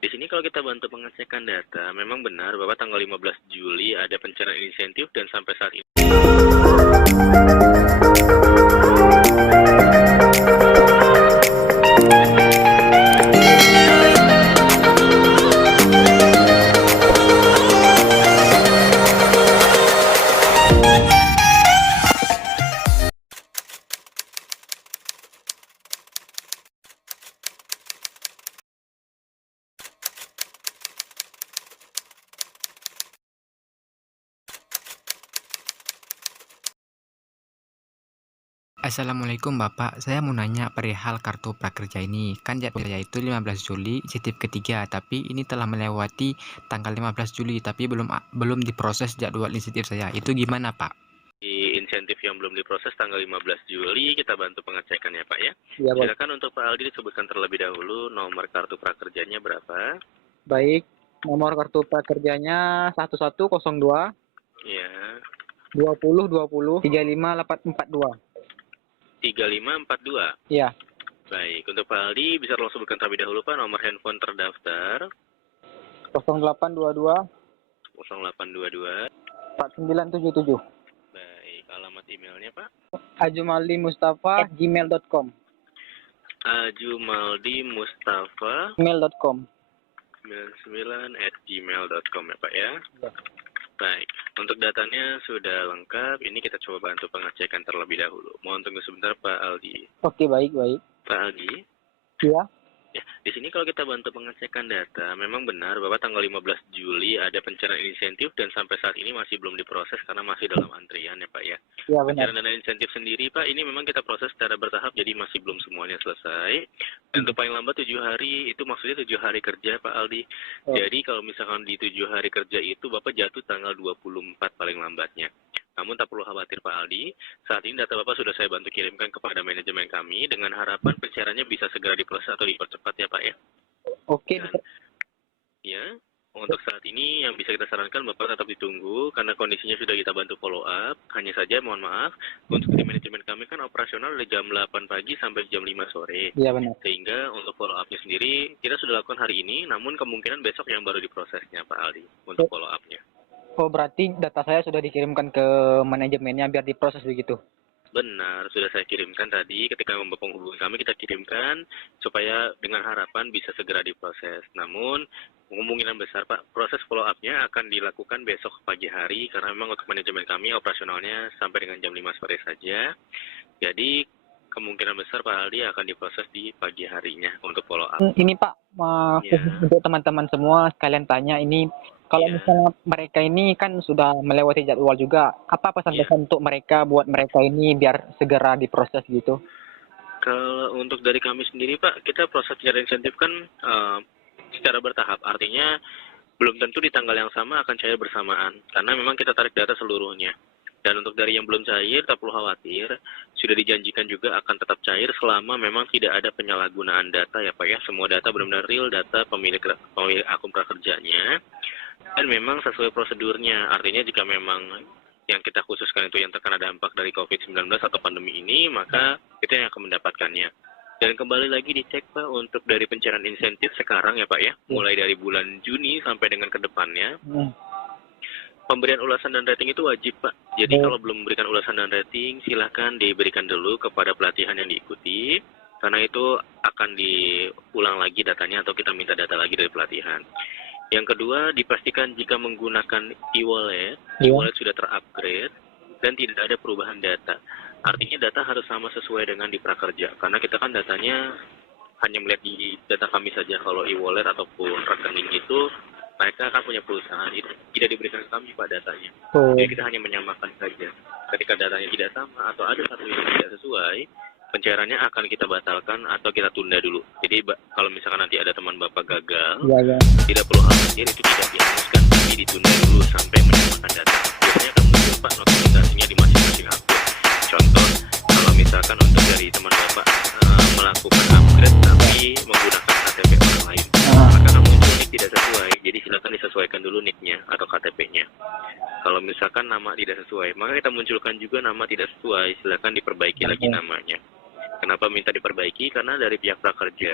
Di sini kalau kita bantu pengecekan data, memang benar bahwa tanggal 15 Juli ada pencairan insentif dan sampai saat ini Assalamualaikum Bapak, saya mau nanya perihal kartu prakerja ini. Kan jadwal saya itu 15 Juli, insentif ketiga, tapi ini telah melewati tanggal 15 Juli, tapi belum diproses jadwal insentif saya. Itu gimana, Pak? di insentif yang belum diproses tanggal 15 Juli, kita bantu pengecekan ya Pak ya. Iya, Pak. Silakan untuk Pak Aldi disebutkan terlebih dahulu nomor kartu prakerjanya berapa. Baik, nomor kartu prakerjanya 1102 Ya, 20 20 35842. 3542. Iya, Baik, untuk Pak Aldi bisa tolong sebutkan terlebih dahulu Pak nomor handphone terdaftar 0822 0822. 4977. Baik, alamat emailnya Pak. ajumaldimustafa@gmail.com. Ajumaldi Mustafa gmail.com. 99@gmail.com ya Pak ya. Ya. Baik, untuk datanya sudah lengkap. Ini kita coba bantu pengecekan terlebih dahulu. Mohon tunggu sebentar Pak Aldi. Oke, baik. Pak Aldi, Iya. ya, di sini kalau kita bantu pengecekan data, memang benar bahwa tanggal 15 Juli ada pencairan insentif dan sampai saat ini masih belum diproses karena masih dalam antrian ya Pak ya. Iya, benar. Pencairan dana insentif sendiri Pak, ini memang kita proses secara bertahap jadi masih belum semuanya selesai. Dan untuk paling lambat 7 hari, itu maksudnya 7 hari kerja Pak Aldi. Oh. Jadi kalau misalkan di 7 hari kerja itu Bapak jatuh tanggal 24 paling lambatnya. Namun tak perlu khawatir Pak Aldi, saat ini data Bapak sudah saya bantu kirimkan kepada manajemen kami dengan harapan pencairannya bisa segera diproses atau dipercepat ya Pak ya. Oke, Dan, ya, untuk saat ini yang bisa kita sarankan Bapak tetap ditunggu karena kondisinya sudah kita bantu follow up. Hanya saja mohon maaf, untuk di manajemen kami kan operasional dari jam 8 pagi sampai jam 5 sore. Iya, benar. Sehingga untuk follow up-nya sendiri kita sudah lakukan hari ini, namun kemungkinan besok yang baru diprosesnya Pak Aldi untuk follow up-nya. Oh, berarti data saya sudah dikirimkan ke manajemennya biar diproses begitu. Benar, sudah saya kirimkan tadi ketika Bapak menghubungi kami, kita kirimkan supaya dengan harapan bisa segera diproses. Namun, kemungkinan besar Pak, proses follow up-nya akan dilakukan besok pagi hari karena memang untuk manajemen kami operasionalnya sampai dengan jam 5 sore saja. Jadi, kemungkinan besar Pak Aldi akan diproses di pagi harinya untuk follow up. Ini Pak, Ya. untuk teman-teman semua sekalian tanya ini, kalau Ya. misalnya mereka ini kan sudah melewati jadwal juga, apa pesan-pesan untuk mereka buat mereka ini biar segera diproses gitu? Kalau untuk dari kami sendiri Pak, kita proses pencarian insentif kan secara bertahap. Artinya belum tentu di tanggal yang sama akan cair bersamaan. Karena memang kita tarik data seluruhnya. Dan untuk dari yang belum cair, tak perlu khawatir. Sudah dijanjikan juga akan tetap cair selama memang tidak ada penyalahgunaan data ya Pak ya. Semua data benar-benar real, data pemilik akun prakerjanya. Dan memang sesuai prosedurnya. Artinya jika memang yang kita khususkan itu yang terkena dampak dari COVID-19 atau pandemi ini, maka kita yang akan mendapatkannya. Dan kembali lagi dicek Pak untuk dari pencairan insentif sekarang ya Pak ya, mulai dari bulan Juni sampai dengan ke depannya. Pemberian ulasan dan rating itu wajib Pak. Jadi kalau belum memberikan ulasan dan rating, silahkan diberikan dulu kepada pelatihan yang diikuti. Karena itu akan diulang lagi datanya atau kita minta data lagi dari pelatihan. Yang kedua, dipastikan jika menggunakan e-wallet, e-wallet sudah terupgrade dan tidak ada perubahan data. Artinya data harus sama sesuai dengan di prakerja. Karena kita kan datanya hanya melihat di data kami saja. Kalau e-wallet ataupun rekening itu, mereka akan punya perusahaan. Itu tidak diberikan ke kami Pak datanya. Jadi kita hanya menyamakan saja. Ketika datanya tidak sama atau ada satu yang tidak sesuai, pencairannya akan kita batalkan atau kita tunda dulu. Jadi kalau misalkan nanti ada teman Bapak gagal, tidak perlu khawatir, itu tidak dihapuskan, tapi ditunda dulu sampai menyamakan data. Biasanya akan muncul Pak notifikasinya di masing-masing akun. Contoh, kalau misalkan untuk dari teman Bapak melakukan upgrade tapi menggunakan KTP orang lain, maka akan muncul nick tidak sesuai. Jadi silakan disesuaikan dulu nicknya atau KTP-nya. Kalau misalkan nama tidak sesuai, maka kita munculkan juga nama tidak sesuai, silakan diperbaiki lagi namanya. Kenapa minta diperbaiki? Karena dari pihak prakerja,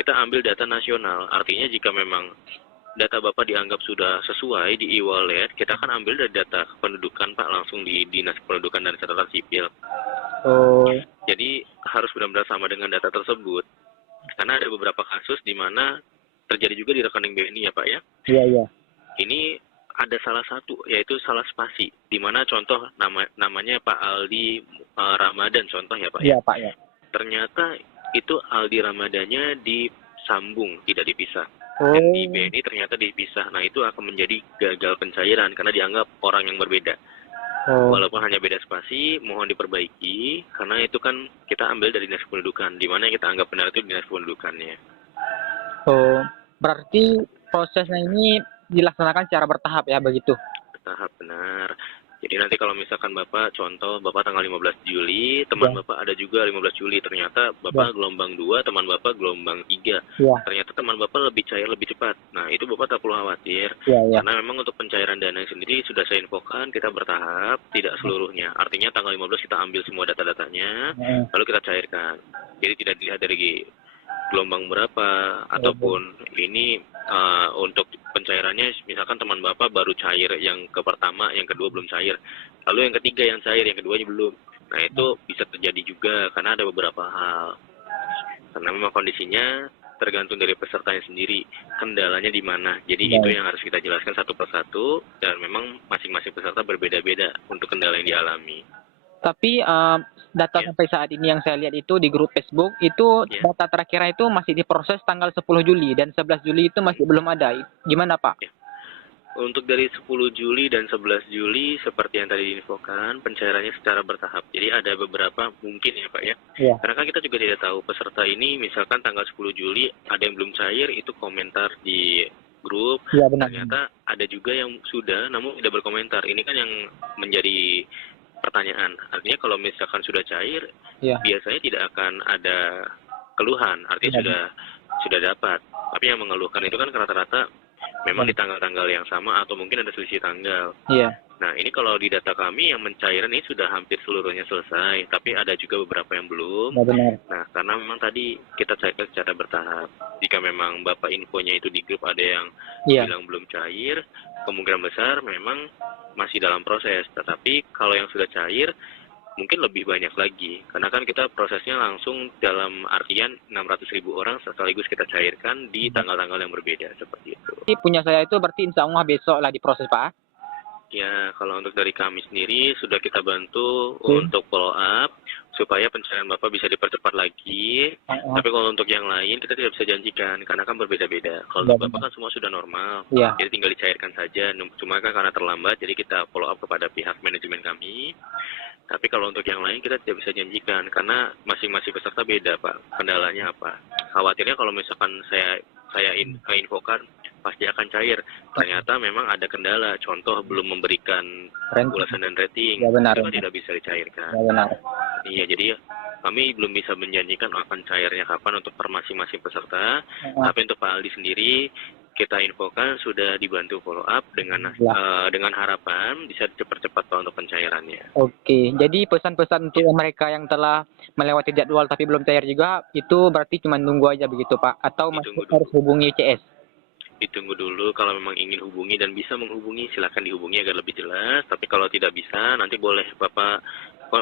kita ambil data nasional. Artinya jika memang data Bapak dianggap sudah sesuai di e-wallet, kita akan ambil dari data kependudukan Pak langsung di Dinas Kependudukan dan Catatan Sipil. Oh, Jadi harus benar-benar sama dengan data tersebut. Karena ada beberapa kasus di mana terjadi juga di rekening BNI ya Pak ya. iya iya. Ini ada salah satu, yaitu salah spasi. Di mana contoh namanya Pak Aldi Ramadan contoh ya Pak ya. Iya Pak ya. Ternyata itu Aldi Ramadannya disambung, tidak dipisah. Oh, Dan di BNI ternyata dipisah. Nah itu akan menjadi gagal pencairan karena dianggap orang yang berbeda. oh, Walaupun hanya beda spasi, mohon diperbaiki karena itu kan kita ambil dari Dinas Kependudukan, di mana yang kita anggap benar itu Dinas Kependudukannya. oh. Berarti prosesnya ini dilaksanakan secara bertahap ya begitu? Tahap benar. Jadi nanti kalau misalkan Bapak, contoh Bapak tanggal 15 Juli, teman Ya. Bapak ada juga 15 Juli, ternyata Bapak gelombang 2, teman Bapak gelombang 3. Iya, Ternyata teman Bapak lebih cair lebih cepat. Nah, itu Bapak tak perlu khawatir. iya, iya. Karena memang untuk pencairan dana sendiri sudah saya infokan, kita bertahap, tidak seluruhnya. Artinya tanggal 15 kita ambil semua data-datanya, Heeh. lalu kita cairkan. Jadi tidak dilihat dari gelombang berapa, ataupun ini untuk pencairannya, misalkan teman Bapak baru cair yang ke pertama, yang kedua belum cair. Lalu yang ketiga yang cair, yang keduanya belum. Nah, itu bisa terjadi juga, karena ada beberapa hal. Karena memang kondisinya tergantung dari pesertanya sendiri, kendalanya di mana. Jadi itu yang harus kita jelaskan satu persatu, dan memang masing-masing peserta berbeda-beda untuk kendala yang dialami. Tapi data Ya. sampai saat ini yang saya lihat itu di grup Facebook itu Ya. data terakhirnya itu masih diproses tanggal 10 Juli dan 11 Juli itu masih belum ada. Gimana Pak? Untuk dari 10 Juli dan 11 Juli, seperti yang tadi diinfokan, pencairannya secara bertahap. Jadi ada beberapa mungkin ya Pak ya. Iya. Karena kan kita juga tidak tahu peserta ini, misalkan tanggal 10 Juli ada yang belum cair, itu komentar di grup. Iya benar. Ternyata ada juga yang sudah namun tidak berkomentar. Ini kan yang menjadi pertanyaan. Artinya kalau misalkan sudah cair, Iya. biasanya tidak akan ada keluhan. Artinya Iya. sudah dapat. Tapi yang mengeluhkan itu kan rata-rata memang di tanggal-tanggal yang sama atau mungkin ada selisih tanggal. Iya. Nah, ini kalau di data kami yang pencairan ini sudah hampir seluruhnya selesai, tapi ada juga beberapa yang belum. Iya benar. Nah, karena memang tadi kita cairkan secara bertahap. Jika memang Bapak infonya itu di grup ada yang Iya. bilang belum cair, kemungkinan besar memang masih dalam proses. Tetapi kalau yang sudah cair, mungkin lebih banyak lagi. Karena kan kita prosesnya langsung dalam artian 600.000 orang sekaligus kita cairkan di tanggal-tanggal yang berbeda, seperti itu. Jadi punya saya itu berarti insya Allah besok lah diproses Pak. Ya, kalau untuk dari kami sendiri sudah kita bantu untuk follow up supaya pencairan Bapak bisa dipercepat lagi. Tapi kalau untuk yang lain kita tidak bisa janjikan karena kan berbeda-beda. Kalau untuk Bapak kan semua sudah normal, Iya. jadi tinggal dicairkan saja. Cuma kan karena terlambat, jadi kita follow up kepada pihak manajemen kami. Tapi kalau untuk yang lain kita tidak bisa janjikan karena masing-masing peserta beda Pak. Kendalanya apa? Khawatirnya kalau misalkan saya infokan pasti akan cair. Ternyata memang ada kendala. Contoh belum memberikan ulasan dan rating. Ya, benar. Itu kan tidak bisa dicairkan. Ya benar. Iya, jadi kami belum bisa menjanjikan akan cairnya kapan untuk per masing-masing peserta. Tapi untuk Pak Aldi sendiri kita infokan sudah dibantu follow up dengan harapan bisa cepat-cepat Pak untuk pencairannya. Oke, jadi pesan-pesan untuk mereka yang telah melewati jadwal tapi belum cair juga itu berarti cuma nunggu aja begitu Pak? Atau masih Ditunggu harus hubungi CS? Ditunggu dulu, kalau memang ingin hubungi dan bisa menghubungi silakan dihubungi agar lebih jelas. Tapi kalau tidak bisa nanti boleh Bapak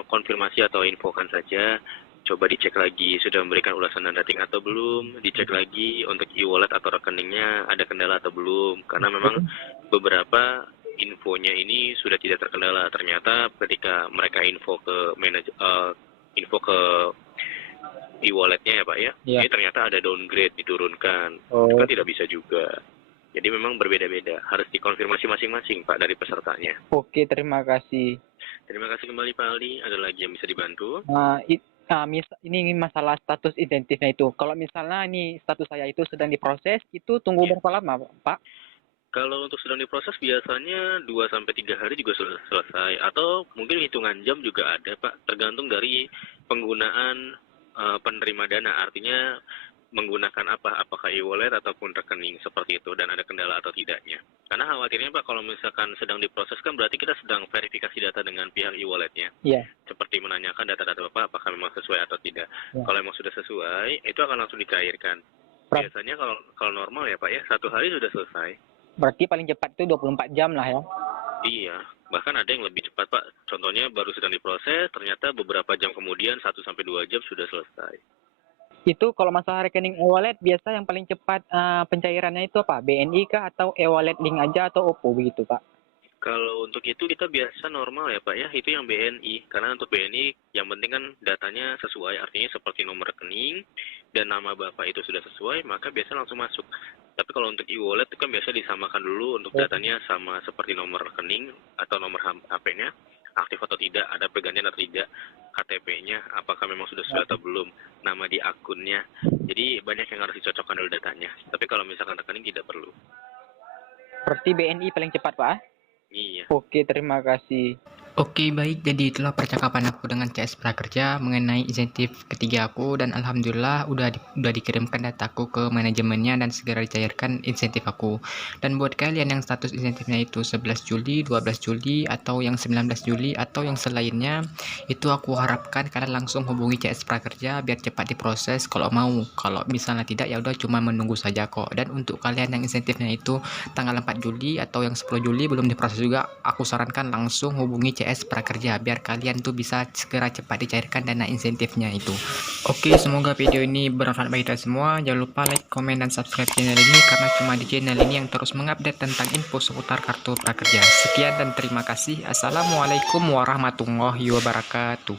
konfirmasi atau infokan saja. Coba dicek lagi sudah memberikan ulasan dan rating atau belum, dicek lagi untuk e-wallet atau rekeningnya ada kendala atau belum, karena memang beberapa infonya ini sudah tidak terkendala. Ternyata ketika mereka info ke e-walletnya ya Pak ya, ini ternyata ada downgrade diturunkan. Itu kan tidak bisa juga. Jadi memang berbeda-beda, harus dikonfirmasi masing-masing Pak dari pesertanya. Oke, terima kasih. Terima kasih kembali Pak Aldi, ada lagi yang bisa dibantu? Ini masalah status identitasnya itu. Kalau misalnya ini status saya itu sedang diproses, itu tunggu berapa lama, Pak? Kalau untuk sedang diproses biasanya 2-3 hari juga sudah selesai. Atau mungkin hitungan jam juga ada Pak, tergantung dari penggunaan penerima dana. Artinya menggunakan apakah e-wallet ataupun rekening seperti itu, dan ada kendala atau tidaknya. Karena khawatirnya Pak, kalau misalkan sedang diproses kan berarti kita sedang verifikasi data dengan pihak e-walletnya. Iya. Seperti menanyakan data-data Bapak apakah memang sesuai atau tidak. Kalau memang sudah sesuai, itu akan langsung dicairkan. Biasanya kalau normal ya Pak ya, 1 hari sudah selesai. Berarti paling cepat itu 24 jam lah ya. Iya, bahkan ada yang lebih cepat Pak. Contohnya baru sedang diproses, ternyata beberapa jam kemudian 1 sampai 2 jam sudah selesai. Itu kalau masalah rekening e-wallet biasa yang paling cepat pencairannya itu apa? BNI kah atau e-wallet link aja atau OPPO begitu Pak? Kalau untuk itu kita biasa normal ya Pak ya, itu yang BNI. Karena untuk BNI yang penting kan datanya sesuai, artinya seperti nomor rekening dan nama Bapak itu sudah sesuai, maka biasa langsung masuk. Tapi kalau untuk e-wallet itu kan biasa disamakan dulu untuk datanya sama seperti nomor rekening atau nomor HP-nya, aktif atau tidak, ada pergantian atau tidak, KTP-nya, apakah memang sudah sesuai atau belum, nama di akunnya. Jadi banyak yang harus dicocokkan dulu datanya. Tapi kalau misalkan rekening tidak perlu. Berarti BNI paling cepat Pak? Iya. Oke, terima kasih. Oke, baik. Jadi itulah percakapan aku dengan CS Prakerja mengenai insentif ketiga aku, dan alhamdulillah udah dikirimkan dataku ke manajemennya dan segera dicairkan insentif aku. Dan buat kalian yang status insentifnya itu 11 Juli, 12 Juli atau yang 19 Juli atau yang selainnya, itu aku harapkan kalian langsung hubungi CS Prakerja biar cepat diproses kalau mau. Kalau misalnya tidak ya udah cuma menunggu saja kok. Dan untuk kalian yang insentifnya itu tanggal 4 Juli atau yang 10 Juli belum diproses juga, aku sarankan langsung hubungi CS Prakerja biar kalian tuh bisa segera cepat dicairkan dana insentifnya itu. Oke, semoga video ini bermanfaat bagi kita semua. Jangan lupa like, komen, dan subscribe channel ini karena cuma di channel ini yang terus mengupdate tentang info seputar kartu prakerja. Sekian dan terima kasih. Assalamualaikum warahmatullahi wabarakatuh.